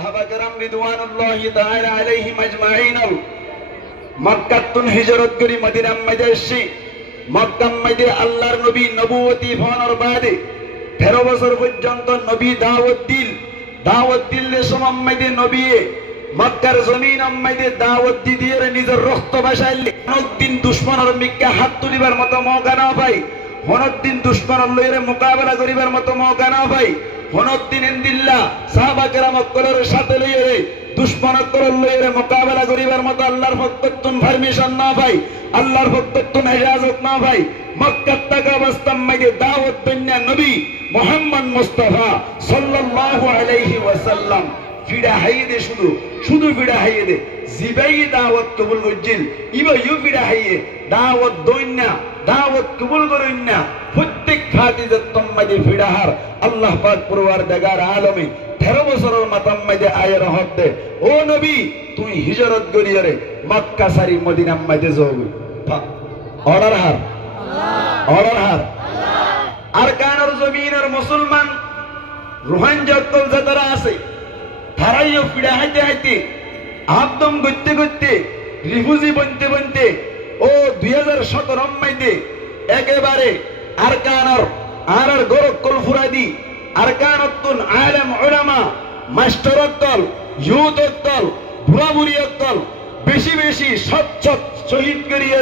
সাহাবা কেরাম রিদওয়ানুল্লাহি তাআলা আলাইহিম আজমাইন মক্কাতুন হিজরত করি মদিনার মধ্যে এসেছি। মক্কার মধ্যে আল্লাহর নবী নবুয়তি হওয়ার বাদে 13 বছর পর্যন্ত নবী দাওয়াত দিলে সময় মধ্যে নবী মক্কার জমিন মধ্যে দাওয়াত দিয়ে নিজের রক্ত বাসাইলে অনেকদিন দুশ্মনের মিক্কা হাত তুলিবার মতো মৌকা না পাই, অনেকদিন দুশ্মনের লইরে মোকাবেলা করিবার মতো মৌকা না পাই, অনেকদিন ইনদিল্লাহ সাহাবা কেরাম অক্কলের সাথে লইরে দুশ্মনের লইরে মোকাবেলা করিবার মতো আল্লাহর পক্ষ পারমিশন না পাই, আল্লাহর পক্ষ ইজাজত না পাই। মক্কার থাকা অবস্থার মধ্যে দাওয়াত দন্যা নবী মুহাম্মদ মুস্তাফা সাল্লাল্লাহু আলাইহি ওয়াসাল্লাম ফিড়া হাইয়ে দে, শুধু ফিড়া হাইয়ে দে জিবাই দাওয়াত কবুল করছিল, ইবা ইউ ফিড়া হাইয়ে দাওয়াত দন্যা দাওয়াত কবুল করেন না। প্রত্যেক খাদিজাত তম্মাদে ফিড়াহার আল্লাহ পাক পরওয়ারদিগার আলমে 13 বছরের মাতাম মধ্যে আয়ের হক দে, ও নবী তুই হিজরত করিয়ে মক্কা সারি মদিনার মধ্যে যাবি। অর্ডার হার আর কানার জমিনের মুসলমান রোহিঙ্গা যারা আছে তারাইও ফিড়া হাইতে আবদম করতে রিফিউজি বনতে ও 2017 মধ্যে একেবারে আরকানর আর গোরক্ষল ফুরাদি আরকানতুন আলেম উলামা মাস্টার দল ইউথ দল বুড়াবুড়ি দল বেশি সব শহীদ করিয়ে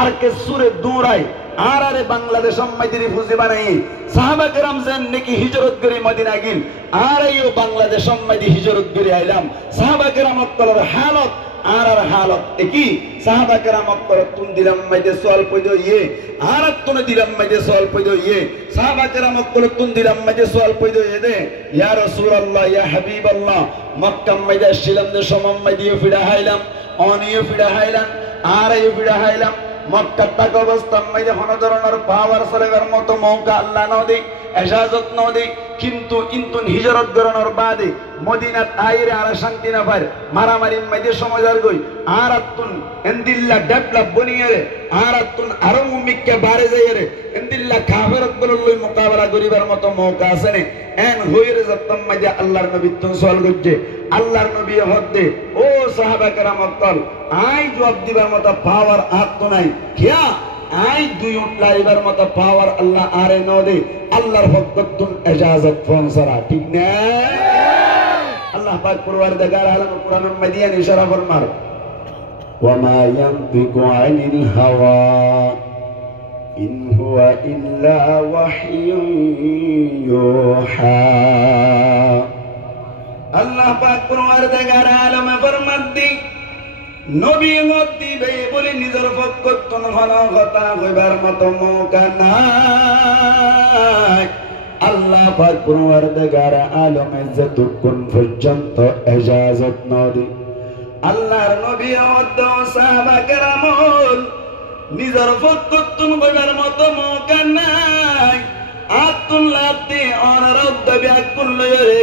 আর কে সুরে দৌড়ায় আর আরে বাংলাদেশ মধ্যে রিফিউজি বানাই সাহাবা কেরাম যেন নাকি হিজরত করে মদিনা গিল আর এইও বাংলাদেশ মধ্যে হিজরত করে আইলাম। সাহাবা কেরাম অক্কলের হালত আর হালত একই, সাহাবা কেরাম অক্কল তুন দিলাম মধ্যে সোয়াল পয়দো ইয়ে আর তুন দিলাম মধ্যে সোয়াল পয়দো ইয়ে, সাহাবা কেরাম অক্কল তুন দিলাম মধ্যে সোয়াল পয়দো ইয়ে দে ইয়া রাসূলুল্লাহ ইয়া হাবিবাল্লাহ মক্কা মধ্যে আসছিলাম যে সমম মধ্যে ফিরা হাইলাম অনিও ফিরা হাইলাম আর এই ফিরা হাইলাম। মক্কার থাকা অবস্থার মধ্যে কোন ধরনের পাওয়ার সরেবার মতো মৌকা আল্লাহ ন দেই, এজাজত ন দেই, কিন্তু হিজরত করানোর বাদে মদিনাত আইরে আর শান্তি না পায় মারামারি মধ্যে সমাজার গই আর আতুন এন্দিল্লা ডেভেলপ বনিয়ে আর আতুন আরো মুমিককে বাড়ে যাইয়ে রে এন্দিল্লা কাফেরত বললই মোকাবেলা করিবার মতো মৌকা আছে নে এন হইরে যতম মধ্যে আল্লাহর নবী তুন সওয়াল করছে আল্লাহর নবী হদ্দে ও সাহাবা কেরাম অক্কল আই জবাব দিবার মতো পাওয়ার আর তো নাই কিয়া আই দুই উঠলাইবার মতো পাওয়ার আল্লাহ আরে ন দে আল্লাহর পক্ষ ইজাজত ফনসরা ঠিক না। আল্লাহ পাক পরওয়ারদিগার আলম কুরআনুল মাজিদ ইশারা ফরমার ওয়ামা ইয়ানতিকু আনিল হাওয়া ইন হুয়া ইল্লা ওয়াহয়ুন ইউহা। আল্লাহ পাক পরওয়ারদিগার আলম ফরমাদ্দি নবী দিবে বলে নিজের পক্ষ ঘন কথা কইবার মতো মৌকা নাই। আল্লাহ পাক পরওয়ারদিগার আলমে যতক্ষণ পর্যন্ত ইজাজত ন দে আল্লাহর নবী ওয়াদ সাহাবা কেরামল নিজের পক্ষ কইবার মতো মৌকা নাই। আতুল্লাহ দি অনরদ দাবি আকুল রে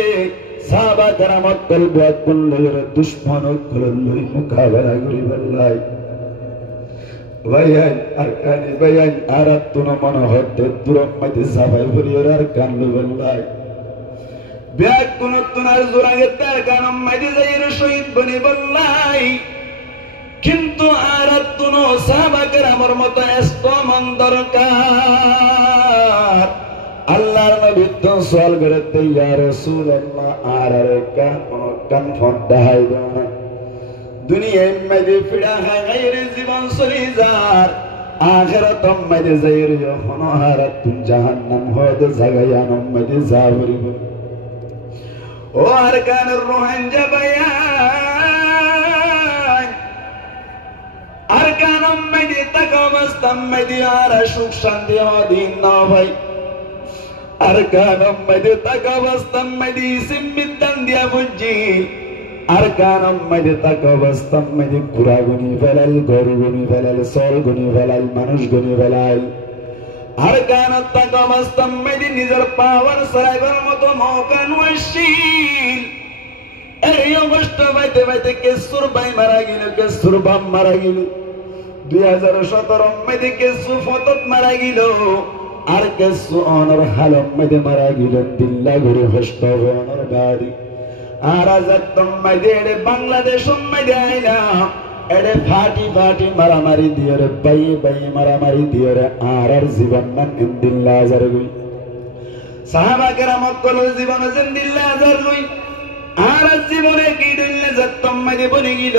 সাহাবা কেরাম অক্কল বিয়াকুল লইরে দুশমন অক্কল লই মোকাবেলা করিবার লাই ভাইয়ান আর কানে ভাইয়ান আর তুন মন হতে দূরম মধ্যে সাবাই ভরিয়র আর কান লইবার লাই বিয়াকুল তুনার জোরাগে তার কানম মধ্যে যাইরে শহীদ বনি বললাই, কিন্তু আর তুন সাহাবা কেরামের মতো ইসলাম দরকার। আল্লাহর নবী তো সওয়াল করতে ইয়া রাসূলুল্লাহ আর কান ফট দেখাই দাও দুনিয়ায় মধ্যে ফিরা হয় গায়রে জীবন চলি যার আখিরাত মধ্যে যাইরে হনো হারাত তুম জাহান্নাম হতে জাগায়ান মধ্যে যাবরিব। ও আর কানের রোহিঙ্গা বায়ান আর কানম মধ্যে তাকামস্তাম মধ্যে আর সুখ শান্তি দিন না ভাই আর কানম মধ্যে তাকাবস্তাম মধ্যে সিম্মিতান দিয়া বুঝি আর কানম মধ্যে তাকাবস্তাম মধ্যে কুড়া গুনি ফেলাল গরু গুনি ফেলাল সল গুনি ফেলাল মানুষ গুনি ফেলাল আর কানত তাকাবস্তাম মধ্যে নিজের পাওয়ার সরাইবার মতো মৌকা নশীল। এই অবস্থা বাইতে বাইতে কেসুর ভাই মারা গেল, কেসুর বাপ মারা গেল, 2017 মধ্যে কেসু ফতত মারা গেল আর কেসু অনর হালম মধ্যে মারা গেল দিল্লা ঘুরে হস্ত অনর বাড়ি আর একদম মাইদের বাংলাদেশ মাইদে আইলাম এড়ে ফাটি ফাটি মারামারি দিয়ে রে বাই মারামারি দিয়ে রে আর জীবন মান ইন্দিল্লাহ হাজার গুই সাহাবা কেরামত কল জীবন জিন্দিল্লাহ হাজার গুই আর জীবনে কি দিল্লে যত্তম মাইদে বনে গেল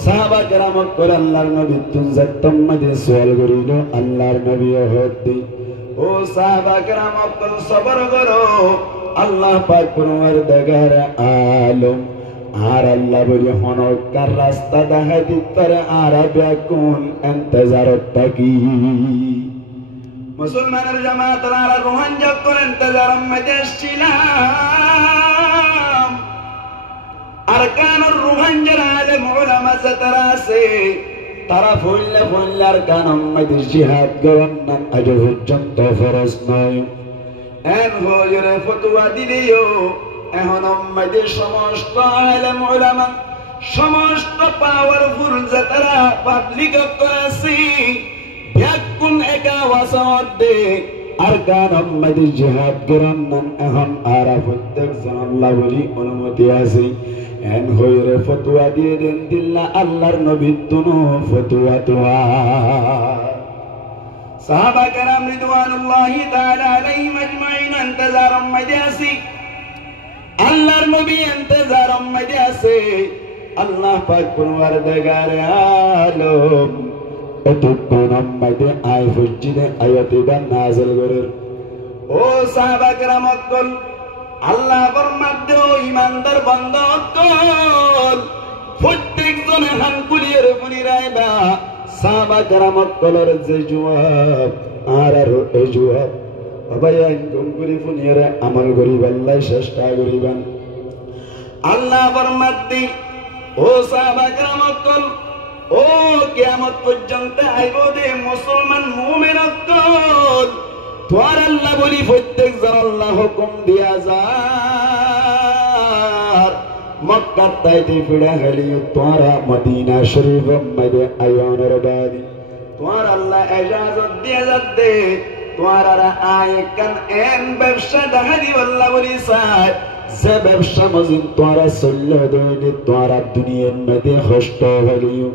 সাহাবা কেরামত কল আল্লাহর নবী তুন যত্তম মাইদে সোয়াল করিল আল্লাহর নবী হদ্দি ও সাহাবা কেরামত কল সবর করো আল্লাহ পাক পরওয়ারদিগার আলম আর আল্লাহ বলি হনকার রাস্তা দেখাই দিতে আর বেকুন ইন্তজারত থাকি মুসলমানের জামাত আর রোহান যখন ইন্তজার মধ্যে ছিলাম আরকানুর রোহান যারা আলেম উলামা যারা আছে তারা ফুললে আর কানুন মধ্যে জিহাদ করেন না আজ পর্যন্ত ফরজ নয় এন হজরে ফতোয়া দিলেও এখন আমাদের সমস্ত আলেম উলামা সমস্ত পাওয়ারফুল যারা পাবলিক করেছি বেকুন একা ওয়াসাদ দে আর কান আমাদের জিহাদ করেন না এখন আর প্রত্যেকজন আল্লাহ বলি অনুমতি আছে এন হজরে ফতোয়া দিয়ে দেন দিল্লা আল্লাহর নবী তুনো ফতোয়া তোয়া সাহাবা কেরাম রিদওয়ানুল্লাহি তাআলা আলাইহিম আজমাইন ইন্তজারম মধ্যে আছে আল্লাহর নবী ইন্তজারম মধ্যে আছে আল্লাহ পাক পরওয়ারদিগার আলম এতক্ষণ মধ্যে আয় ফজিদে আয়াতে নাযিল করে ও সাহাবা কেরাম কল আল্লাহ ফরমাতে ও ঈমানদার বান্দা কল প্রত্যেকজন হান কুলিয়ের পুনি রাইবা সাহাবা কেরামত কলর যে জবাব আর এই জবাব অবায়ান করি ফুনিয়ারে আমল করিব আল্লাহ চেষ্টা করিবেন আল্লাহ ফরমাতে ও সাহাবা কেরামত কল ও কিয়ামত পর্যন্ত আইব দে মুসলমান মুমিন কল তোর আল্লাহ বলি প্রত্যেকজন আল্লাহ হুকুম দিয়া যার মক্কা তাইতে ফিরা গেলি তোরা মদিনা শরীফ মধ্যে আয়োনের বাদি তোর আল্লাহ ইজাজত দিয়ে যাতে তোরা আয় কান এন ব্যবসা দাহাদি আল্লাহ বলি সাই যে ব্যবসা মজিন তোরা চললে দইলে তোরা দুনিয়ার মধ্যে কষ্ট হলিও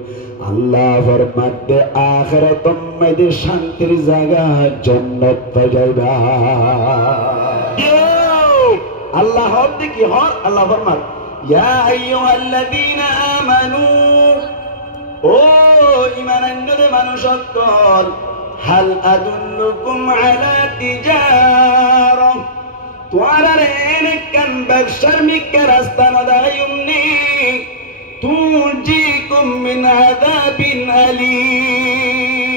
আল্লাহ ফরমাতে আখিরাত মধ্যে শান্তির জায়গা জান্নাত পাইবা আল্লাহ হতে কি হর আল্লাহ ফরমাত ইয়া আইয়ুহাল্লাযীনা আমানু ও ঈমানন্দে মানুষ সকল হাল আদুল্লুকুম আলা তিজারা তোরা এনেকান ব্যবসার মিক্কা রাস্তা না দায়ুমনি তুজিকুম মিন আযাবিন আলীম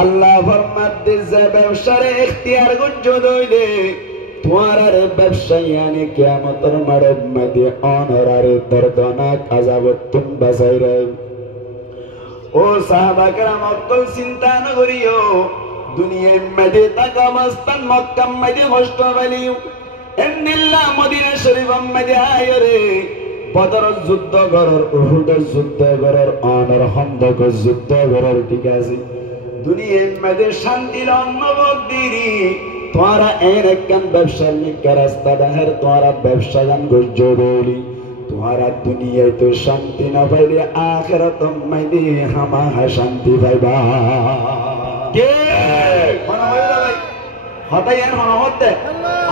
আল্লাহ ফরমাতে যে ব্যবসার ইখতিয়ার গজ্জ দইলে তোরার ব্যবসায়িয়ানে কিয়ামতের মাঠের মধ্যে অনরারে দর্দনাক আযাবতুন বাসাইরে ও সাহাবা কেরাম অকল চিন্তা না করিও দুনিয়ার মধ্যে টাকা মস্তান মক্কা মধ্যে কষ্ট পালিও এমনিল্লাহ মদিনা শরীফ মধ্যে আয়রে বদর যুদ্ধ করার উহুদের যুদ্ধ করার অনর খন্দক যুদ্ধ করার ঠিক আছে দুনিয়ার মধ্যে শান্তি অনুভব দিরি তোরা এনেকান ব্যবসার নিকা রাস্তা দাহের তোরা ব্যবসা গান গজ্জ বলি তোরা দুনিয়ায় তো শান্তি না পাইলে আখিরাত মধ্যে হামা শান্তি পাইবা কে মনে হয় ভাই হতাই এর মনে হতে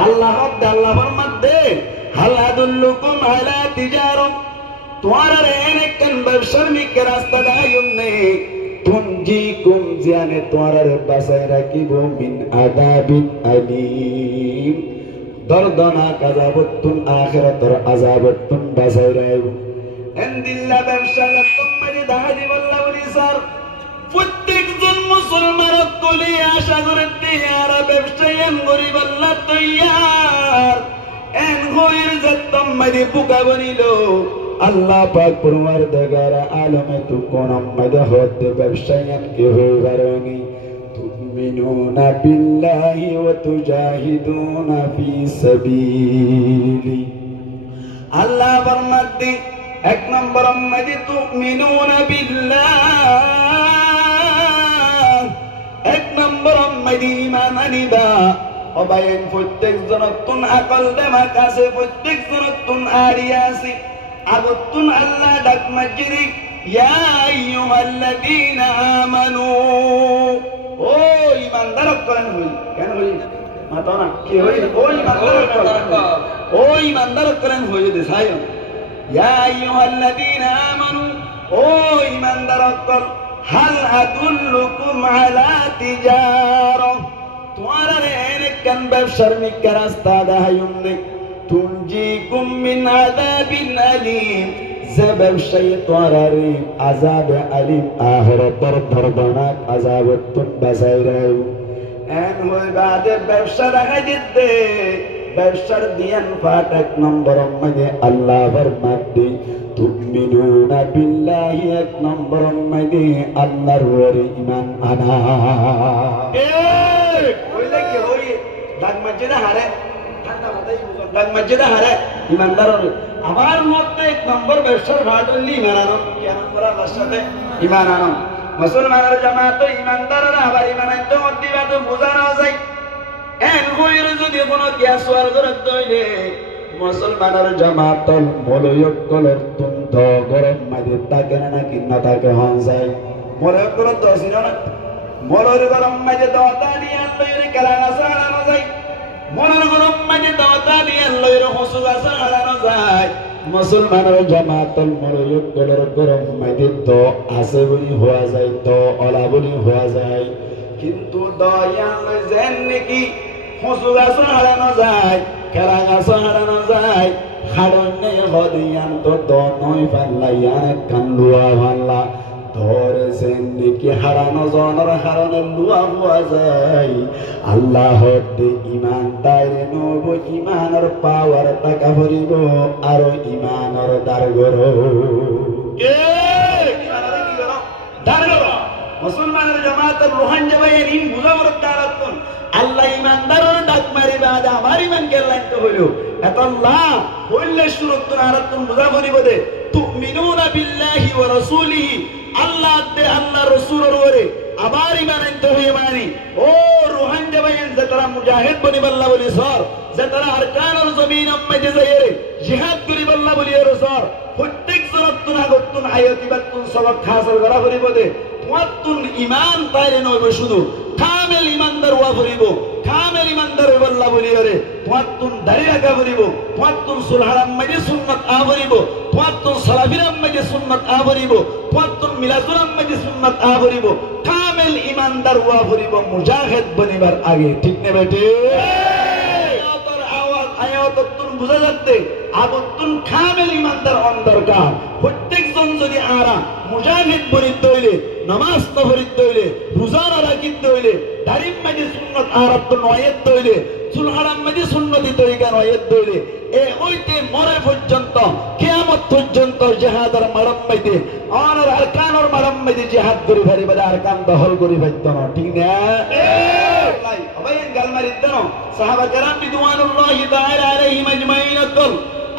আল্লাহ হতে আল্লাহ ফরমাতে হাল আদুল্লুকুম আলা তিজারত তোরা এনেকান ব্যবসার নিকা রাস্তা দায়ুম নে তুনজিকুম জানে তোরার বাসায় রাখিব মিন আযাবিন আলীম দর্দনাক আযাবতুন আখিরাতের আযাবতুন বাসায় রাখিব এন্দিল্লা ব্যবসা তোমারে দাহাদি বল্লা বলি স্যার প্রত্যেকজন মুসলমান কলি আশা করে তেয়ারা ব্যবসায়ন গরিব আল্লাহ তৈয়ার এন হইর যতম মদি বুকা বনিল আল্লাহ পাক পরওয়ারদিগার আলমে তু কোন মদে হতে ব্যবসায়ন কে হই বারনি তুমিনুনা বিল্লাহি ওয়া তুজাহিদুনা ফি সাবিলি আল্লাহ ফরমাতে এক নম্বর মদে তুমিনুনা বিল্লাহ এক নম্বর মদে ঈমান আনিবা অবায়েন প্রত্যেক জনতুন আকল দেমা কাছে প্রত্যেক জনতুন আরিয়া আছে আগতুন আল্লাহ ডাক মজরি ইয়া আইয়ুহাল্লাযীনা আমানু ও ঈমানদার করেন হই কেন হই মাতা না কি হই ও ঈমানদার করেন হই দেখায় ইয়া আইয়ুহাল্লাযীনা আমানু ও ঈমানদার কর হাল আদুল্লুকুম আলা তিজারা তোমারা রে কেন ব্যবসার মিকা রাস্তা দেখায়ুন তুনজিকুম মিন আযাবিন আলীম যে ব্যবসায়ী তোমারা রে আযাবে আলীম আখিরাতের দর্দনাক আযাবতুন বাঁচাই রাখো এন হই বাদে ব্যবসা দেখাই দিতে ব্যবসার দিয়ান ফাট এক নম্বর মধ্যে আল্লাহর মাদ্দি তুমিনুনা বিল্লাহি এক নম্বর মধ্যে আল্লাহর ওরে ঈমান আনা কইলে কি হই ডাক মসজিদে হারে ঠান্ডা মাথায় ডাক মসজিদে হারে ঈমানদার আমার মতে এক নম্বর ব্যবসার ফাট হইলি ঈমান আনো কি নম্বর আল্লাহর সাথে ঈমান আনো মুসলমানের জামাত ঈমানদাররা আবার ঈমান আনতে দিবা তো বোঝানো যায় এন হইর যদি কোনো গ্যাস ওয়ার করে দইলে মুসলমানের জামাতল মলয়কলের তুন্ত গরম মাঝে থাকে না নাকি না থাকে হন যায় মলয়কলের তো ছিল না মলর গরম মাঝে দাওতা দিয়ে আল্লাহর কালা গাছা হারানো যায় মলর গরম মাঝে দাওতা দিয়ে আল্লাহর হসু গাছা হারানো যায় মুসলমানের জামাতল মলয়কলের গরম মাঝে তো আছে বলি হওয়া যায় তো অলা বলি হওয়া যায় কিন্তু দয়াল যেন নাকি হসু গাছা হারানো যায় কেরা গাছা হারানো যায় হারনে হদিয়ান তো দনই পাল্লাইয়ান কান্দুয়া পাল্লা ধরেছেন নাকি হারানো জনের হারনে লুয়া হওয়া যায় আল্লাহর দে ইমান দাইরে নব ইমানের পাওয়ার টাকা ভরিব আর ইমানের দার গর মুসলমানের জামাতের রোহান জবাইয়ের ইন বুঝাবর দাঁড়াতন আল্লাহ ইমানদারের ডাক মারি বাদে আমার ইমান কেলাইন তো হইল এত আল্লাহ হইলে সুরতুন আরাতুন বুঝাবরি বদে তুমিনুনা বিল্লাহি ওয়া রাসূলিহি আল্লাহ তে আল্লাহ রাসূলের ওরে আবার ইমান আনতে হই মানি ও রোহান জবাইয়ের যে তারা মুজাহিদ বনি বল্লা বলি সর যে তারা আরকানুল জমিন মধ্যে যাইরে জিহাদ করি বল্লা বলি এর সর প্রত্যেক জনতুন আগতুন আয়াতিবাতুন সবক খাসর করা করি বদে তোমাতুন ইমান তাইরে নইব শুধু কামেল ইমানদার ওয়া করিব কামেল ইমানদার বল্লা বলি আরে তোমাতুন দাড়ি রাখা করিব তোমাতুন সুলহারাম মাঝে সুন্নাত আবরিব তোমাতুন সালাফিরাম মাঝে সুন্নাত আবরিব তোমাতুন মিলাদুরাম মাঝে সুন্নাত আবরিব কামেল ইমানদার ওয়া করিব মুজাহিদ বনিবার আগে ঠিক না বেটে আয়াতের আওয়াজ আয়াতুন বুঝা যাচ্ছে আবতুন কামেল ইমানদার অন্তর্কার প্রত্যেকজন যদি আরা মুজাহিদ বনিতে হইলে নামাজ পড়িতে হইলে রোজা রাখিতে হইলে দাড়িম মাঝে সুন্নাত আরাত নয়ত হইলে সুলহারাম মাঝে সুন্নতি তরিকা নয়ত হইলে এ ওইতে মরে পর্যন্ত কিয়ামত পর্যন্ত জিহাদের মারাম মাইতে আর আরকানের মারাম মাইতে জিহাদ করি ভারি বাদে আরকান দখল করি ভাইতো না ঠিক না আল্লাহ আবাইন গালমারি দেন সাহাবা کرام রিদওয়ানুল্লাহি তাআলা আলাইহিম আজমাইন কল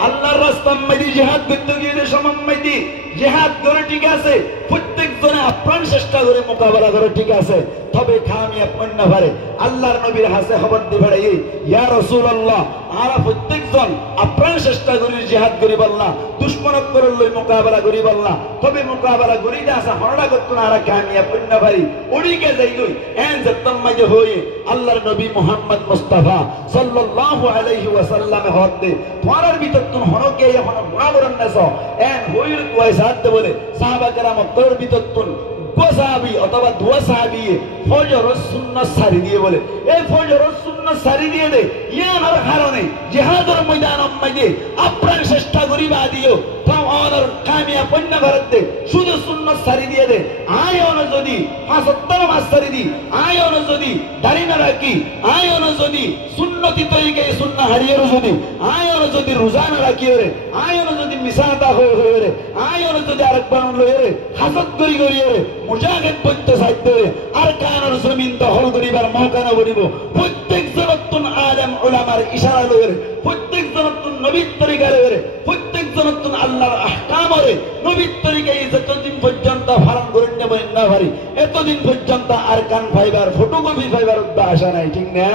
আল্লাহর রাস্তায় মাঝে জিহাদ করতে গিয়ে সমম মাইতে জিহাদ করে ঠিক আছে প্রত্যেক জনে আপ্রাণ চেষ্টা করে মোকাবেলা করে ঠিক আছে তবে খামি আপন না পারে আল্লাহর নবীর হাতে খবর দিবাড়াই ইয়া রাসূলুল্লাহ আরা প্রত্যেকজন আপ্রাণ চেষ্টা করে জিহাদ করি বললা দুশমনক করে লই মোকাবেলা করি বললা তবে মোকাবেলা করি দা আসা হরড়া করতে না আরা খামি আপন না পারি ওদিকে যাই লই এন যতম মাঝে হই আল্লাহর নবী মুহাম্মদ মুস্তাফা সাল্লাল্লাহু আলাইহি ওয়াসাল্লাম হতে তোমার ভিতর তুন হনকে এখন গুণাবরণ নেছ এন হইর তুই সাথে বলে সাহাবা کرام তোর ভিতর তুন সাহাবী অথবা দুয়া সাহাবী ফজর সুন্নাত সারি দিয়ে বলে এই ফজর সুন্নাত সারি দিয়ে দে ইয়ার কারণে জিহাদের ময়দানের মধ্যে আপ্রাণ চেষ্টা করিবা দিও তাও আর কামিয়া পণ্য ভারতে শুধু সুন্নাত সারি দিয়ে দে আয়ন যদি 75 মাস সারি দি আয়ন যদি দাড়ি না রাখি আয়ন যদি সুন্নতি তরিকায় সুন্নাহ হারিয়ে যদি আয়ন যদি রোজা না রাখি রে আয়ন যদি মিসাতা হয়ে রে আয়ন যদি আরেকবার লয়ে রে হাসদ করি রে মুজাহিদ বলতে সাইতে আর কানের জমিন দখল করিবার মৌকা না বলিব প্রত্যেক জনতুন আলেম উলামার ইশারা লয়ে প্রত্যেক জনতুন নবীর তরিকা লয়ে প্রত্যেক জনতুন আল্লাহর আহকাম রে নবীর তরিকায় যতদিন পর্যন্ত পালন করেন না বলেন না ভারি এত এতদিন পর্যন্ত আরকান ফাইবার ফটোকপি ফাইবার উদ্দা আসা নাই, ঠিক না?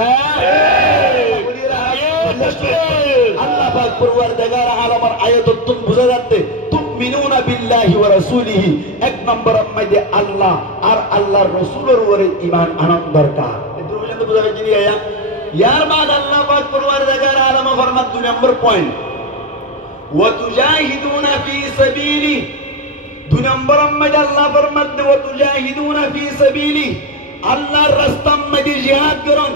আল্লাহ পাক পরওয়ারদিগার আলামের আয়াততুন বুঝা যাচ্ছে তুমিনুনা বিল্লাহি ওয়া রাসূলিহি, এক নম্বর মধ্যে আল্লাহ আর আল্লাহর রাসূলের উপরে ঈমান আনন্দ দরকার। এত পর্যন্ত বুঝা গেছে নি? ইয়ার বাদ আল্লাহ পাক পরওয়ারদিগার আলাম ফরমান 2 নম্বর পয়েন্ট ওয়া তুজাহিদুনা ফি সাবিলি, 2 নম্বর মধ্যে আল্লাহ ফরমান ওয়া তুজাহিদুনা ফি সাবিলি, আল্লাহর রাস্তার মধ্যে জিহাদ করুন,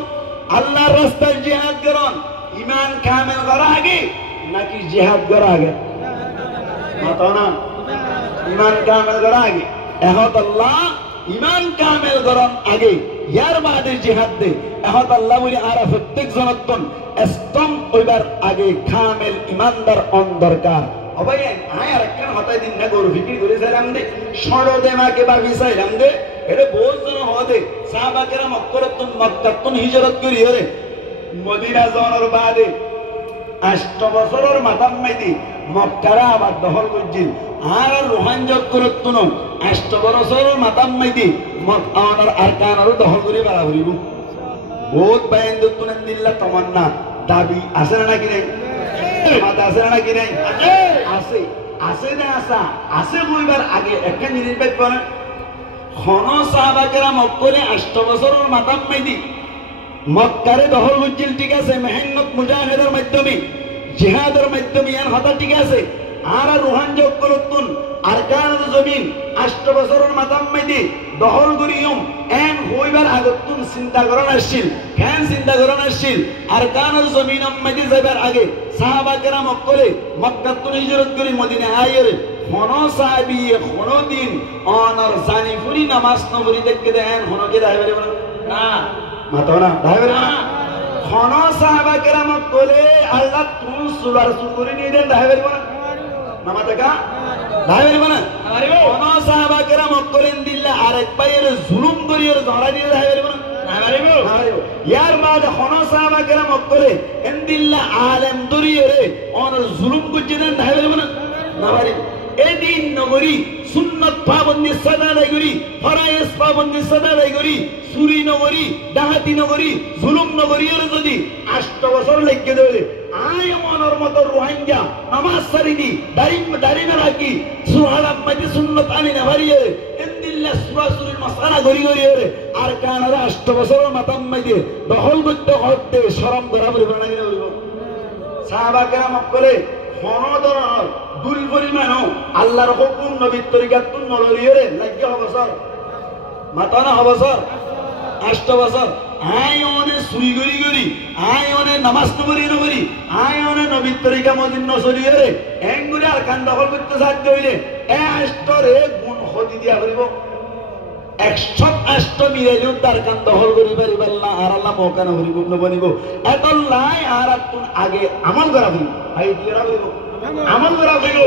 আল্লাহর রাস্তায় জিহাদ করুন। ঈমান কামেল করা আগে নাকি জিহাদ করা আগে? মাতো না, ঈমান কামেল করা আগে। এহত আল্লাহ ঈমান কামেল করন আগে, ইয়ার বাদে জিহাদ দে। এহত আল্লাহ বলি আর প্রত্যেক জনতন স্তম হইবার আগে কামেল ঈমানদার অন দরকার। অবাই আয় আর একখান হতাই দিন না গরু ফিকির করেছিলাম দে সড়ো দে মাকে বা বিছাইলাম দে এটা বহুত জন হদে সাহাবাকেরা মক্কাতুন হিজরত করি হরে মদিনা যাওয়ার বাদে 8 বছরের মাথার মাইদি মক্কারা আবার দখল করছিল। আর রোহানজক করতুন 8 বছরের মাথার মাইদি মক্কার আরকানরও দখল করে বেড়া করিব। বহুত বাইন দতুন দিল্লা তমান্না দাবি আছে না নাকি নাই? মাথা আছে না নাকি নাই? আছে, আছে না? আসা আছে কইবার আগে একটা জিনিস বের করেন, খন সাহাবাকেরা মক্কারে 8 বছরের মাথার মাইদি মক্কারে দখল করছিল, ঠিক আছে, মেহনত মুজাহিদের মাধ্যমে জিহাদের মাধ্যমে এর কথা ঠিক আছে। আর রুহান যোগ করতুন আরকানের জমিন 8 বছরের মাথার মাইদি দখল করিয়ম এন হইবার আগতুন চিন্তা করেন আসছিল। কেন চিন্তা করেন আসছিল? আরকানের জমিন মাইদি যাইবার আগে সাহাবাকেরা মক্কারে মক্কাতুন হিজরত করি মদিনা আইরে কোনো সাহাবী কোনো দিন অনর জানি ফুরি নামাজ নবরি দেখকে দেন কোনোকে দাইবারে না মাতো না দাইবারে না। কোন সাহাবাকেরা মক্কারে আল্লাহ তুন সুলার সুকুরি নিয়ে দেন দাইবারে না নামাতে কা দাইবারে না। কোন সাহাবাকেরা মক্কারে দিল্লা আরেক বাইরে জুলুম করিয়ে ধরা দিয়ে দাইবারে না। ইয়ার বাদে কোন সাহাবাকেরা মক্কারে এন্দিল্লা আলেম দরিয়ে রে অনর জুলুম করছে দেন দাইবারে না নাবারে। এদিন নগরী সুন্নত পাবন্দি সাদালাই করি, ফরায়েজ পাবন্দি সাদালাই করি, চুরি নগরী ডাহাতি নগরী জুলুম নগরীর যদি 8 বছর লেগে দেবে আয় মনের মতো রোহিঙ্গা নামাজ সারিদি দাড়ি রাখি সুহালাম মাঝে সুন্নত আনি না ভারিয়ে এন্দিল্লা সুরাসুরির মশালা গড়ি গড়ি রে আর কানারা 8 বছরের মাথার মাঝে দখল করতে করতে শরম ধরা পড়বে না কিনা বলবো। সাহাবাকেরা মক্কারে ধরনের দুল পরিমাণও আল্লাহর হুকুম নবীর তরিকাত নলরিয়ে লাগিয়ে হবছর মাতা না হবছর 8 বছর আয় অনে সুই গড়ি গড়ি আয় অনে নামাজ নবরি নবরি আয় অনে নবীর তরিকা মদিন নসরিয়ে রে এঙ্গুরে আর কান দখল করতে সাহায্য হইলে এ আষ্টরে গুণ হদি দিয়া করিব 108 মিলাইলেও তার কান দখল করি পারিব না আর আল্লাহ মৌকা না করিব নবনিব এত লাই আর তুন আগে আমল করা করিব আই দিয়া করিব আমল করা করিব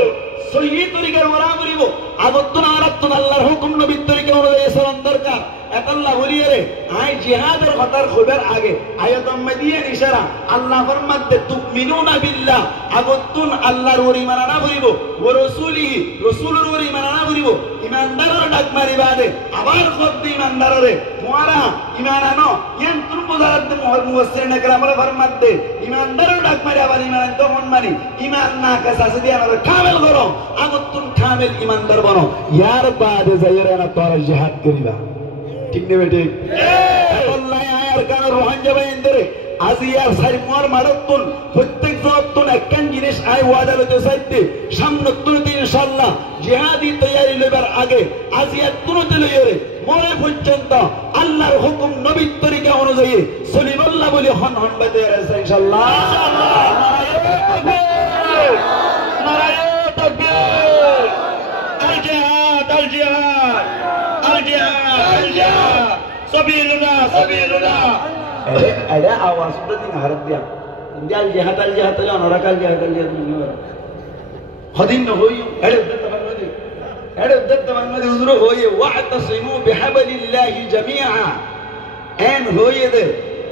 সহি তরিকার ওরা করিব আগতুন আরাতুন আল্লাহর হুকুম নবীর তরিকা অনুযায়ী চলন দরকার। এতাল্লাহ বলিয়ে রে আই জিহাদের কথার খবর আগে আয়াতম দিয়ে ইশারা আল্লাহ ফরমাতে তুমিনুনা বিল্লাহ আগতুন আল্লাহর ওরি মানা করিব ও রাসূলিহি রাসূলের ওরি মানা করিব ইমানদারের ডাক মারিবা দে আবার কত ইমানদাররে তোমারা ইমান আনো ইয়ান তুম বুঝাতে মুফাসসিরিন کرامরে ফরমাতে ইমানদারের ডাক মারি আবার ইমান আনতে মন মানি ইমান না কাছে দিয়ে আমাদের কামেল করো আগতুন কামেল ইমানদার বনো ইয়ার বাদে যাইরা না তোরা জিহাদ করিবা ঠিক নেবে ঠিক আল্লাহ আয়ার কান রোহান যাবে ইন্দরে আজিয়ার সারি মোর মারতুন প্রত্যেক জনতুন একখান জিনিস আই ওয়াদা লতে সাইতে সামনে তুলতে ইনশাআল্লাহ জিহাদি তৈরি লইবার আগে আজিয়ার তুলতে লইরে মরে পর্যন্ত আল্লাহর হুকুম নবীর তরিকা অনুযায়ী সলিমাল্লাহ বলি হন হন বাইতে আছে ইনশাআল্লাহ নারায়ে তাকবীর আল জিহাদ আল জিহাদ আল জিহাদ আল জিহাদ সাবিলুল্লাহ সাবিলুল্লাহ ada awas sudah tinggal harap dia dia jihad ya narakal jihad hadin no hoy ada udat tamanna udro hoy wa'tasimu bihablillahi jami'a en hoy de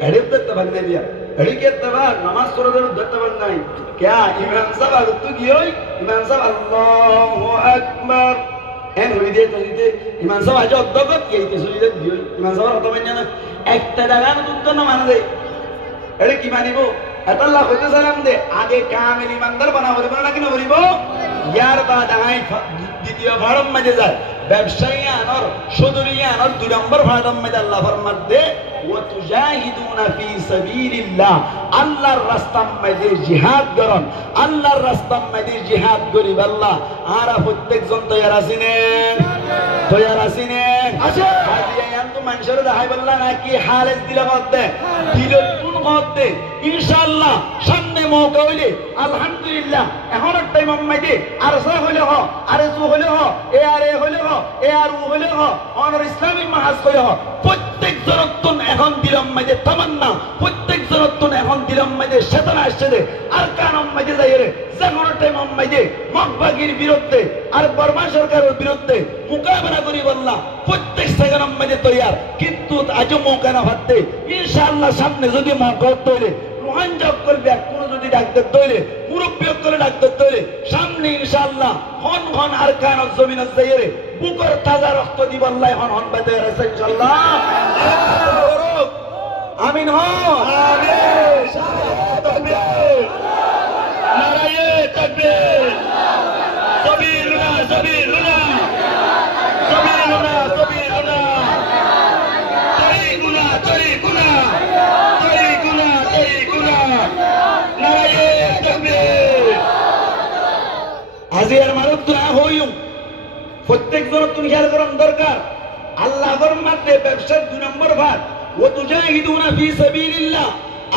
ada udat tamanna dia adike taba namaz surada udat tamanna kya imam sahab tu giyoy imam sahab Allahu akbar এন হইদে তলিতে ইমান সাহেব আজ অধ্যক্ষ এইতে সলিতে দিও ইমান সাহেব হতো মানে না একটা টাকা দুধ না মানে দে এটা কি মানিব আল্লাহ হইতে সালাম দে আগে কামেল ইমানদার বানাবো না কিনা বলিব ইয়ার বাদ আই দ্বিতীয় ভাড়ম মাঝে যায় ব্যবসায়ী আনর সুদরিয়া আনর 2 নম্বর ভাড়ম মাঝে আল্লাহ ফরমাত দে ওয়া তুজাহিদুনা ফি সাবিলিল্লাহ আল্লাহর রাস্তার মাঝে জিহাদ করন আল্লাহর রাস্তার মাঝে জিহাদ করিব আল্লাহ আর প্রত্যেকজন তৈয়ার আছেন আছে আজিয়ান তো মানুষের দেখাই বললা নাকি হালেস দিলে মধ্যে দিলের কোন মধ্যে ইনশাআল্লাহ সামনে মৌকা হইলে আলহামদুলিল্লাহ এখন টাইম মাইদে আর সা হইলে হ আর সু হইলে হ এ আর এ হইলে হ এ আর উ হইলে হ অনর ইসলামিক মাহাজ হইলে হ প্রত্যেক জনতন এখন দিলাম মাইদে তামান্না প্রত্যেক জনতন এখন দিলাম মাইদে শয়তান আসছে দে আর কানম মাইদে যাইরে যেমন টাইম মাইদে মগবাগির বিরুদ্ধে আর বর্মা সরকারের বিরুদ্ধে মোকাবেলা করি বললা প্রত্যেক সেকেন্ড মাইদে তৈয়ার কিন্তু আজও মৌকা না ভাবতে ইনশাআল্লাহ সামনে যদি মৌকা তৈরি রোহান জব করবে কোন যদি ডাক্তার তৈরি মুরব্বী করে ডাক্তার তৈরি সামনে ইনশাআল্লাহ হন হন আর কান জমিন যাইরে বুকর তাজা রক্ত দিব আল্লাহ হন হন বাদে আছে ইনশাআল্লাহ আমিন হ আমিন তাকবীর নারায়ে তাকবীর সাবিরুনা সাবিরুনা সাবিরুনা সাবিরুনা তরিকুনা তরিকুনা তরিকুনা তরিকুনা নারায়ে তাকবীর আজিয়ার মারুত দোয়া হইও প্রত্যেক জন তুমি খেয়াল করার দরকার আল্লাহর মাঝে ব্যবসার 2 নম্বর ভাগ ও তুজাহিদুনা ফি সাবিলিল্লাহ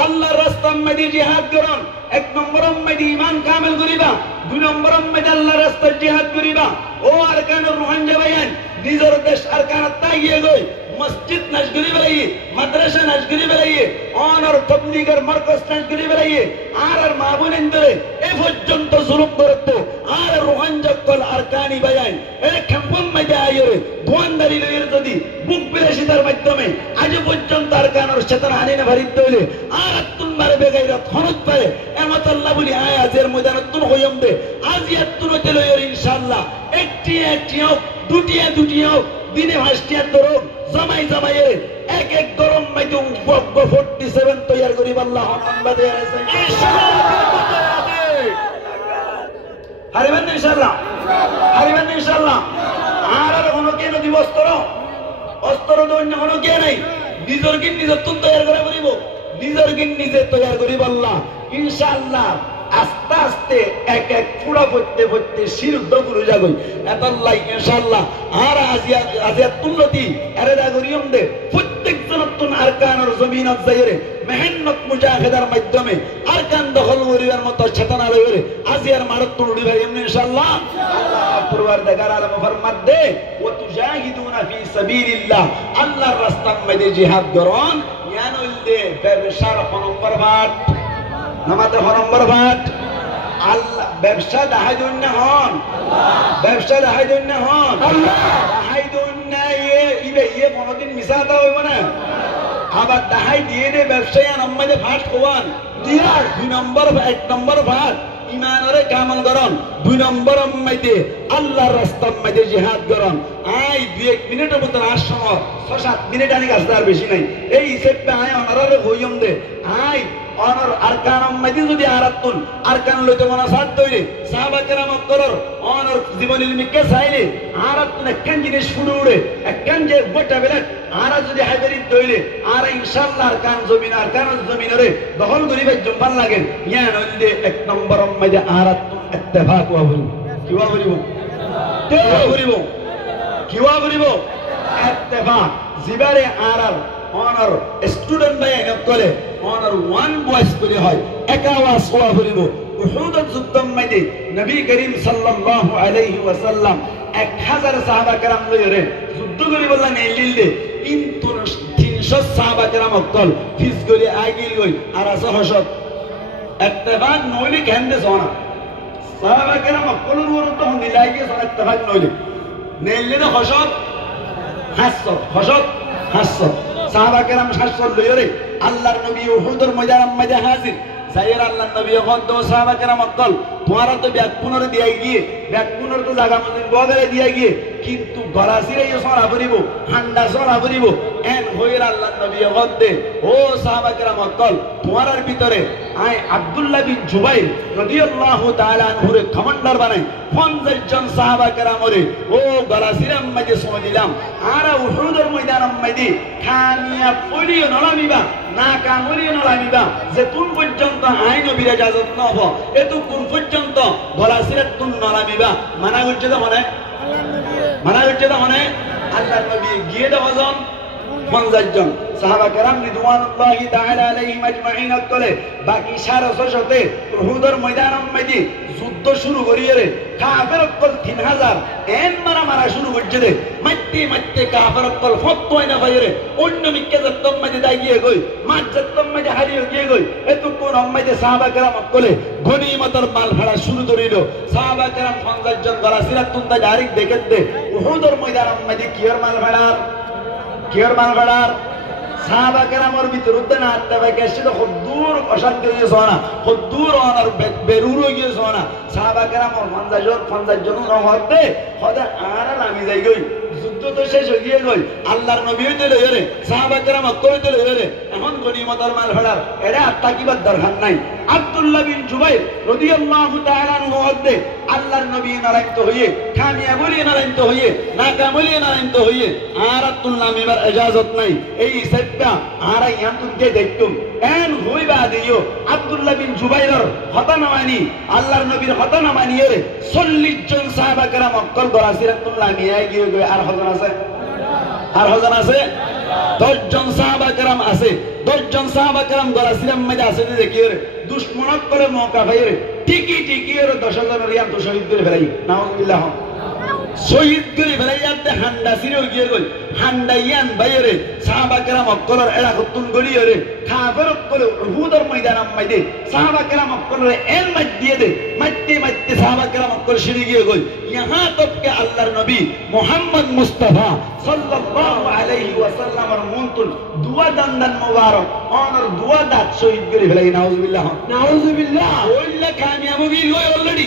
আল্লাহর রাস্তার মধ্যে জিহাদ করুন 1 নম্বর মধ্যে ঈমান কামেল করিবা 2 নম্বর মধ্যে আল্লাহর রাস্তায় জিহাদ করিবা ও আরকানুর রুহান জাবায়ান নিজের দেশ আরকানাত তাইয়ে গই মসজিদ নজগরি বেলাইয়ে মাদ্রাসা নজগরি বেলাইয়ে অনর তাবলীগের মার্কাজ নজগরি বেলাইয়ে আর মাবুনিন্দরে এ পর্যন্ত জুলুম করতে আর রুহান জকল আরকানি বায়ান এর ক্যাম্পন মধ্যে আইরে দোয়ানদারি লইয়ের যদি বুক বিলাসিতার মাধ্যমে আজ পর্যন্ত আরকানোর চেতনা আনিনা ভারিত হইলে আর তুনবার বেগাইরাত হনত পারে এমত আল্লাহ বলি আয় আজের ময়দানতুন হইম দে আজ ইয়াতুন হতে লইয়ের ইনশাআল্লাহ একটি হোক দুটি হোক দিনে ভাষ্টিয়ার দরক জামাই জামাইয়ে এক এক গরম মাইতুম 47 তৈয়ার করি আল্লাহ হনবাদে আছে হারিবেন ইনশাআল্লাহ হারিবেন ইনশাআল্লাহ আর কোনো কেন দিব অস্ত্র দৈন্য কোনো কে নাই নিজের কিন নিজের তুন তৈয়ার করে করিব নিজের কিন নিজে তৈয়ার করিব আল্লাহ ইনশাআল্লাহ আস্তে আস্তে এক এক ফুড়া পড়তে পড়তে শিরুদ্ধ গুরু যাগই এতাল্লাহ ইনশাআল্লাহ আর আজিয়া তুল্লতি এরেদা করিয়ম দে প্রত্যেক জনতুন আরকানের জমিনত যাইরে মেহনত মুজাহিদার মাধ্যমে আরকান দখল করিবার মতো চেতনা লইরে আজিয়ার মারত উড়িবার এমনি ইনশাআল্লাহ আল্লাহ পরওয়ারদিগার আলম ফরমাত দে ওয়া তুজাহিদুনা ফি সাবিলিল্লাহ আল্লাহর রাস্তার মধ্যে জিহাদ করুন ইয়ানুল দে ব্যবসার নম্বর ভাট নামাতে নম্বর ভাট আল্লাহ ব্যবসা দাহাইদুন হন ব্যবসা দাহাইদুন হন দাহাইদুন ইয়ে কোনদিন মিশাতা হইব না আবার দাহাই দিয়ে দে ব্যবসায়ী নম্বরে ভাট হওয়ান দিয়া 2 নম্বর 1 নম্বর ভাট ইমানরে কামল করন 2 নম্বর মধ্যে আল্লাহর রাস্তার মধ্যে জিহাদ করন আই 2-1 মিনিটের মতো আর সময় 6-7 মিনিট আনি আসতে আর বেশি নাই এই হিসেবে আয় অনারে হইম দে আই অনর আরকানম মধ্যে যদি আরাতুন আরকান লইতে মনা সাথ তৈরি সাহাবা কেরাম করর অনর জীবন ইলমিকে চাইলে আরাতুন একখান জিনিস ফুড়ে উড়ে একখান যে গোটা বেলা আর যদি হাইবেরি তৈরি আর ইনশাআল্লাহ আরকান জমিনরে দখল করিবে জম্বাল লাগে ইয়া নইলে 1 নম্বর মধ্যে আরাতুন ইত্তেফাক হইব কিবা করিব কিবা করিব ইত্তেফাক জিবারে আরার অনার স্টুডেন্ট ভাই করে অনার ওয়ান ভয়েস করে হয় একা আওয়াজ হওয়া করিব উহুদের যুদ্ধের মধ্যে নবী করিম সাল্লাল্লাহু আলাইহি ওয়াসাল্লাম 1000 সাহাবা کرام লইরে যুদ্ধ করি বললেন এলিলে 300 সাহাবা کرام অকল ফিস করে আগিল গই আর আছে হসত ইত্তেফাক নইলে কেন্দে সোনা সাহাবা کرام অকলর ওরত হন্দি লাগিয়ে সোনা ইত্তেফাক নইলে নেইলে হসত হাসত সাহাবা কেরাম শাসন লইরে আল্লাহর নবী উহুদের ময়দানের মধ্যে হাজির যাইর আল্লাহর নবী কত সাহাবা কেরাম কল তোমারা তো ব্যাগ পুনর দিয়া গিয়ে ব্যাগ পুনর তো জায়গা মধ্যে বগলে দিয়া গিয়ে কিন্তু গলা সিরাই সরা পড়িব হান্ডা সরা পড়িব এন হইর আল্লাহ নবী গদ্দে ও সাহাবা কেরাম অকল তোমার ভিতরে আয় আব্দুল্লাহ বিন জুবাইর রাদিয়াল্লাহু তাআলা আনহুরে কমান্ডার বানাই 50 জন সাহাবা কেরামরে ও গলা সিরাম মাঝে সময় দিলাম আর উহুদের ময়দানের মধ্যে খামিয়া পড়িও নলামিবা না কামড়িও নলামিবা যে কোন পর্যন্ত আইন বিরাজাজত নব এত কোন পর্যন্ত গলা সিরাত তুন নলামিবা মানা করছে তো মনে মানা করছে তো মনে আল্লাহর নবী গিয়ে দেওয়াজন 50 জন সাহাবা কেরাম রিদওয়ানুল্লাহি তাআলা আলাইহিম আজমাইন করে বাকি 650 উহুদের ময়দানের মধ্যে যুদ্ধ শুরু করিয়ে রে কাফের অকল 3000 এন মারা শুরু করছে রে মাইতে কাফের অকল ফতোয় না বাইরে অন্য মিক্কে যত্তম মধ্যে দাইয়ে গই মাছ যত্তম মধ্যে হারিয়ে গিয়ে গই এত কোন মধ্যে সাহাবা কেরাম অকলে গনিমতের মাল ভাড়া শুরু করিল সাহাবা কেরাম 50 জন গলা সিরাত তুনতা ডাইরেক্ট দেখে দে উহুদের ময়দানের মধ্যে কিয়ার মাল ভাড়ার সাহাবা কেরামের ভিতর উদ্যান আত্মা ভাই কেসে তো খুব দূর অশান্তি হয়ে সোনা খুব দূর অনার বেরুর হয়ে গিয়ে সোনা সাহাবা কেরামের 50 জন হতে হতে আর নামি যাই গই যুদ্ধ তো শেষ হয়ে গিয়ে গই আল্লাহর নবী হইতে লই রে সাহাবা কেরাম কইতে লই রে এখন গনিমতের মাল ভাড়ার এটা আত্মা কিবার দরকার নাই আব্দুল্লাহ বিন জুবাইর রাদিয়াল্লাহু তাআলা আনহু হতে আল্লাহর নবী নারায়ণত হইয়ে খামিয়া বলি নারায়ণত হইয়ে নাকা বলি নারায়ণত হইয়ে আর আব্দুল্লাহ মিবার ইজাজত নাই এই সত্যা আর ইয়ান তুনকে দেখতুম এন হইবা দিও আব্দুল্লাহ বিন জুবাইরের হতানা মানি আল্লাহর নবীর হতানা মানিয়ে রে 40 জন সাহাবা কেরাম অকল গলা সিরাতুল্লাহ মিয়া গিয়ে গই আর হজন আছে 10 জন সাহাবা কেরাম আছে 10 জন সাহাবা কেরাম গলা সিরাম মধ্যে আছে দেখিয়ে রে দুশমনত করে মওকা ভাইরে ঠিকই ওর 10,000 রিয়াল তো শহীদ করে ফেলাই নাউজুবিল্লাহ শহীদ করে ফেলাই আনতে হান্ডা সিরে গিয়ে গই হান্ডা ইয়ান বাইরে সাহাবা কেরাম অকলর এরা কতুন গলিয়ে রে কাফের অকল উহুদের ময়দানের মধ্যে সাহাবা কেরাম অকলরে এল মাইদিয়ে দে মাইতে সাহাবা কেরাম অকল সিরে গিয়ে গই ইহা তক কে আল্লাহর নবী মুহাম্মদ মুস্তাফা সাল্লাল্লাহু আলাইহি ওয়াসাল্লামের মুনতুল দুয়া দান্দান মুবারক অনর দুয়া দাত শহীদ করে ফেলাই নাউজুবিল্লাহ ওইলা কামিয়াব গই অলরেডি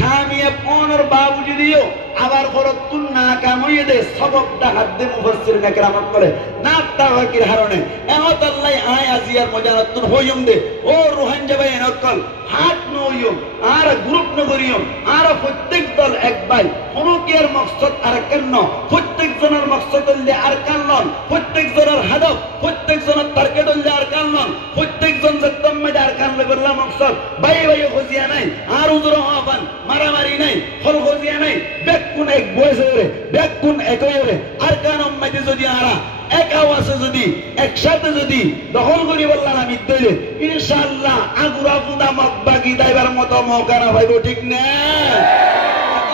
কামিয়াব অনর বাবুজি দিও আবার ফরতুন না কামইয়ে দে সবকটা হাদ্দে মুফাসসিরিন کرام করে না তাওয়াকির হারনে এমত আল্লাহ আয় আজিয়ার মজারাতুন হইম দে ও রোহান যাবে নকল হাত নইম আর গ্রুপ নগরিয়ম আর প্রত্যেক দল এক ভাই কোনকের মকসদ আর কেন প্রত্যেক জনের মকসদ হলে আর কানন প্রত্যেক জনের হাদফ প্রত্যেক জনের টার্গেট হলে আর কানন প্রত্যেক জন যতম মে আর কানলে বললা মকসদ ভাই খুঁজিয়া নাই আর উজর হবান মারামারি নাই হল খুঁজিয়া নাই বেকুন এক বয়সে রে বেকুন একই রে আর কানম মে যদি আরা এক আওয়াজে যদি একসাথে যদি দখল করি বললাম আমি দইলে ইনশাআল্লাহ আগুরা ফুদা মকবাগি দাইবার মতো মৌকা না ভাইবো ঠিক না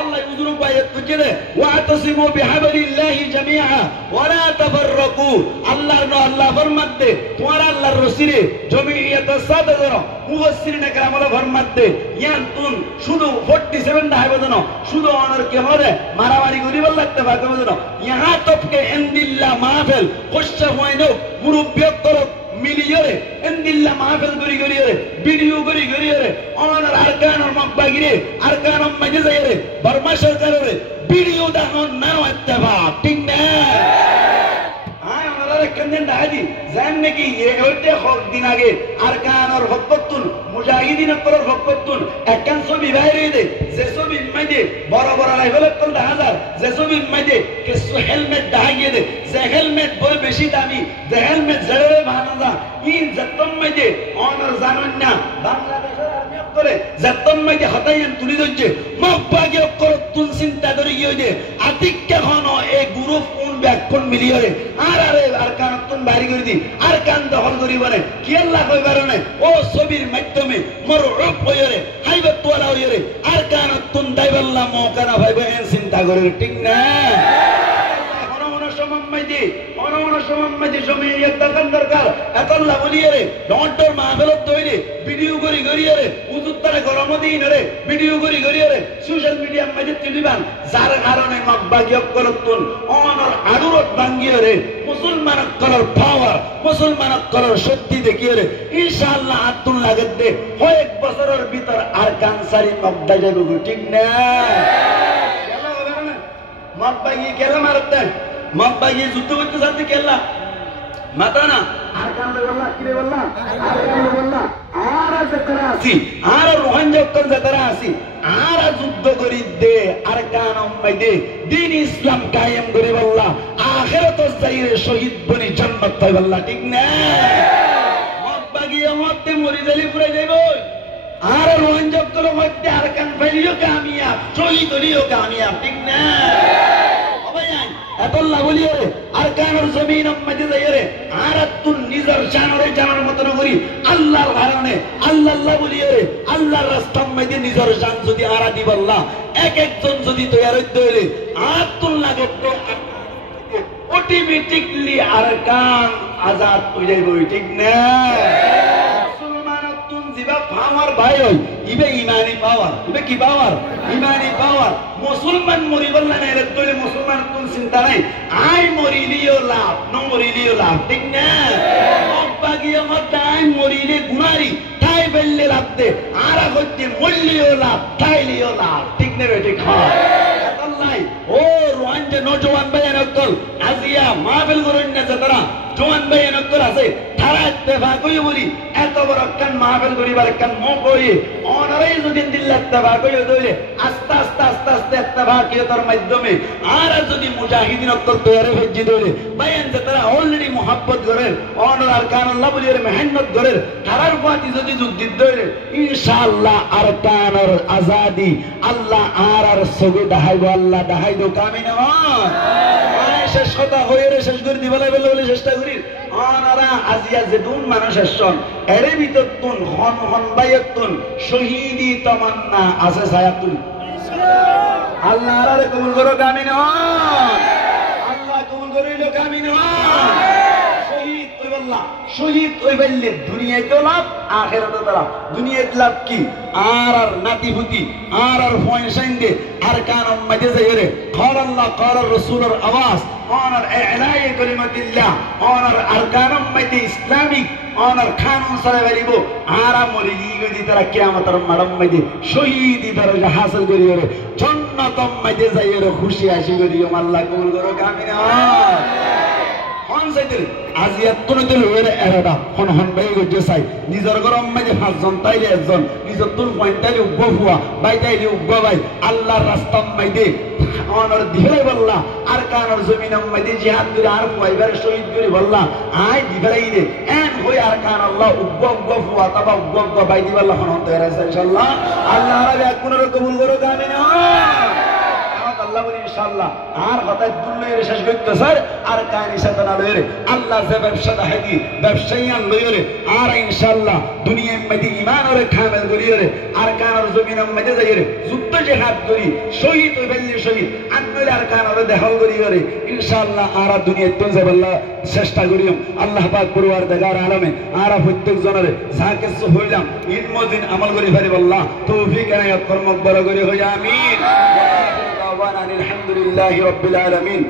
আল্লাহ উযুর বাইত কুজলে ওয়াতাসিমু বিহাবলিল্লাহি জামিআ ওয়ালা তাফাররাকু আল্লাহ ফরমাতে তোমার আল্লাহর রসিরে জমিয়ত সাদর মুফাসসিরিন کرام ফরমাতে ইয়ান্তুন শুধু 47 দাইবো জান শুধু অনার কে হরে মারামারি করি বলতে পারবে জান ইহা তবকে ইনদিল্লাহ মাহফিল খুশা হইনো মুরব্বিয়ত তরফ মিলিয়রে ইনদিল্লাহ মাহফিল করি রে ভিডিও করি রে অনার আরকানুল মকবাগিরে আরকানুম মাজিজাইরে বর্মা সরকারের ভিডিও দাহন না ইত্তেফা ঠিক না আয় ওনারা কেমন দাদি জানেন কি এইতে হক দিন আগে আরকানুল হকতুন মুজাহিদিন করার হকতুন একখান ছবি বাইরে দে যে ছবি মাইদে বড় রাইফেল কল 10000 যে ছবি মাইদে কিছু হেলমেট দাগিয়ে দে যে হেলমেট বড় বেশি দামি যে হেলমেট জড়ে বানাদা ইন যতম মাইদে অনার জানেন না বাংলাদেশের আর্মি করে যতম মাইদে হতাইন তুলি দচ্ছে মকবাগি করতুন চিন্তা করি গিয়ে দে আতিক্কা হনো এই গ্রুপ কোন ব্যাকন মিলিয়রে আর কানতুন বাড়ি করে দি আর কান দখল করি বলে কি আল্লাহ কইবার না ও ছবির মাধ্যমে মরউব হইরে হাইবত ওয়ালা হইরে আর কানতুন দাইবাল্লাহ মওকানা ভাইবে এন চিন্তা করে ঠিক না জমিয়ত দেখান দরকার এতল্লা বলিয়ে ডন্টর মাহফিলত দইরে ভিডিও করি রে উজুত তারা গরম দিন রে ভিডিও করি রে সোশ্যাল মিডিয়া মাঝে তুলিবান যার কারণে মকবাগিয়ক করতুন অনর আদুরত ভাঙ্গিয়ে রে মুসলমান করার পাওয়ার মুসলমান করার শক্তি দেখিয়ে রে ইনশাআল্লাহ আতুল লাগে দে কয়েক বছরের ভিতর আর কানসারি মকদা যাবে ঠিক না মদ বাগিয়ে কেলা মারতে মদ বাগিয়ে যুদ্ধ করতে যাতে কেলা মাতা না আর কান্দে বললা কি রে বললা আর কান্দে বললা আর যারা আছি আর রোহান যখন যারা আছি আর যুদ্ধ করি দে আর কানম মাইদে দিন ইসলাম কায়েম করে বললা আখিরাত যাইরে শহীদ বনি জান্নাত পাই বললা ঠিক না মদ বাগিয়ে মতে মরি জালি পুরে যাইব আর রোহান যখন মধ্যে আর কান ফেলিও কামিয়াব শহীদ হলিও কামিয়াব ঠিক না এতল্লা বলিও রে আর কানের জমিন মধ্যে যাইরে আর তুই নিজের জানরে জানার মত করি আল্লাহর কারণে আল্লাহ বলিও রে আল্লাহর রাস্তার মধ্যে নিজের জান যদি আরা দিব আল্লাহ এক একজন যদি তৈয়ার হইতে হইলে আর তুই লাগে তো অটোমেটিকলি আর কান আজাদ হয়ে যাইব ঠিক না মুসলমানতুন জিবা পাওয়ার ভাই হই ইবে ইমানি পাওয়ার ইবে কি পাওয়ার ইমানি পাওয়ার মুসলমান মরি বললা না এর তৈলে মুসলমান কোন চিন্তা নাই আই মরিলিও লাভ ন মরিলিও লাভ ঠিক না অবাগিয়া মতাই মরিলে গুনারি তাই বেললে লাভ দে আর হইতে মরিলিও লাভ তাইলিও লাভ ঠিক না বেটি খায় আল্লাহ ও রোয়ানজে নওজওয়ান ভাইয়ের অকল আজিয়া মাহফিল করেন না যারা জওয়ান ভাইয়ের অকল আছে তারা ইত্তেফাক হই বলি এত বড় কান মাহফিল করিবার কান মো কই অনরাই যদি দিল্লা ইত্তেফাক হই দইলে আস্তে আস্তে আস্তে আস্তে ইত্তেফাকিয়তার মাধ্যমে আর যদি মুজাহিদিন অকল তৈরি হইজি দইলে ভাইয়েন যারা অলরেডি মোহাব্বত করেন অনরার কান আল্লাহ বলি মেহনত করেন তারার প্রতি যদি যোগ দিত দইলে ইনশাআল্লাহ আর কানর আজাদি আল্লাহ আর সগু দাহাইব আল্লাহ দাহাইদো কামিনা শেষ কথা হয়ে শেষ করে দিবা লাগবে বলে চেষ্টা করি অনারা আজিয়া যে দুন মানুষ আসছেন এর ভিতর তুন হন হন বাইতুন শহীদি তামান্না আছে সায়াতুল আল্লাহ আরে কবুল করো কামিনা আল্লাহ কবুল করিলো কামিনা শহীদ ওই আল্লাহ শহীদ ওই বললে দুনিয়াতে লাভ আখিরাতে লাভ দুনিয়াতে লাভ কি আর নাতিভূতি আর ফয়সাইন দে আর কানম মাঝে যাইরে قال الله قال الرسول আওয়াজ অনার ইলাই কালিমাতিল্লাহ অনার আরকানম মাঝে ইসলামিক অনার কানুন সারা বলিব আর মরি গদি তারা কিয়ামতের মাড়ম মাঝে শহীদি দরজা হাসিল করিও জান্নাতম মাঝে যাইরে খুশি আসি করিও আল্লাহ কবুল করো কামিনা আজিয়াত কোন দিল হইরে এরাটা হন হন বাই গজে চাই নিজর গরম মাঝে পাঁচজন তাইলে একজন নিজর তুল পয়েন্টাইলে উগ্র হুয়া বাইতাইলে উগ্র বাই আল্লাহর রাস্তা মাইদে অনর দিলে বললা আর কানর জমিন মাইদে জিহাদ করে আর ফুয়াইবার শহীদ করে বললা আই দিবেলাই দে এন হই আর কান আল্লাহ উগ্র উগ্র হুয়া তাবা উগ্র বাই দিবাল্লাহ হন হন তৈরি আছে ইনশাআল্লাহ আল্লাহ রাবে এক কোন কবুল করো কামিনা আল্লাহ বলি ইনশাআল্লাহ আর হঠাৎ দুনিয়া শেষ করতে স্যার আর কাহিনী সাথে না লইরে আল্লাহ যে ব্যবসা দেখাই ব্যবসায়ীয়ান লইরে আর ইনশাআল্লাহ দুনিয়ার মধ্যে ঈমান ওরে কামেল করিরে আর কানার জমিনের মধ্যে যাইরে যুদ্ধ জিহাদ করি শহীদ হইলে শহীদ আনলে আর কানারে দেখাও করিরে ইনশাআল্লাহ আর দুনিয়ার তো যাবল্লাহ চেষ্টা করিম আল্লাহ পাক পরওয়ারদিগার আলমে আর প্রত্যেক জনের যা কিছু হইলাম ইন মদিন আমল করি পারি আল্লাহ তৌফিক এনায়েত কর্ম বড় করে হই আমিন الحمد لله رب العالمين